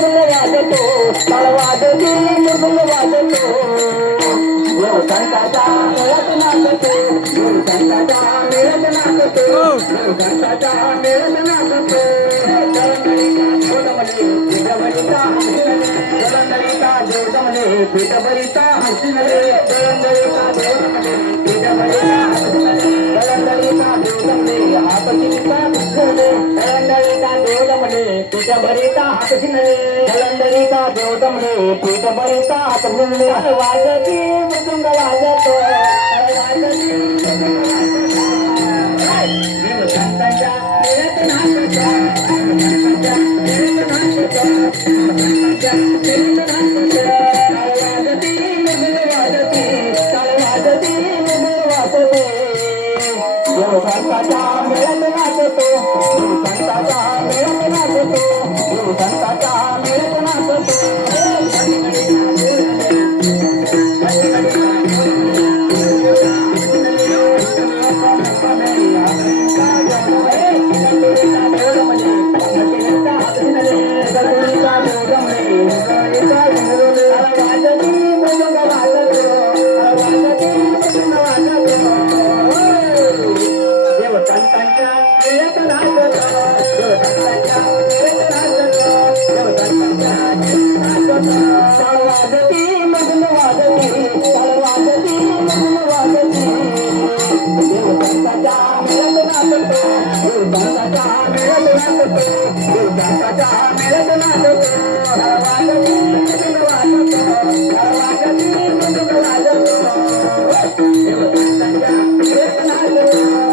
मृदुंग वाजतो टाळ वाजती मृदुंग वाजतो देवसंताच्या मेळ्यात नाचतो देवसंताच्या मेळ्यात नाचतो देवसंताच्या मेळ्यात नाचतो पीठभरिता देवदमले पीठभरिता हसनरे दळंदळीचा देवदमले पीठभरिता हसनरे दळंदळीचा देवदमले हापसिनिता हसनरे दळंदळीचा देवदमले पीठभरिता हसनरे दळंदळीचा देवदमले पीठभरिता हसनरे वाजती मृदुंग वाजतो वाजती मृदुंग वाजतो देवसंताच्या मेळ्यात नाचतो देवसंताच्या मेळ्यात नाचतो देवसंताच्या मेळ्यात नाचतो वाजती मृदुंग वाजती टाळ वाजती मृदुंग वाजते देवसंताच्या मेळ्यात नाचतो देवसंताच्या मेळ्यात नाचतो देवसंताच्या मेळ्यात नाचतो वाजती मधुन वाजती टाळ वाजती मधुन वाजती देवसंताच्या मेळ्यात नाचतो देवसंताच्या मेळ्यात नाचतो देवसंताच्या मेळ्यात नाचतो टाळ वाजती मधुन वाजतो टाळ वाजती मधुन वाजतो देवसंताच्या मेळ्यात नाचतो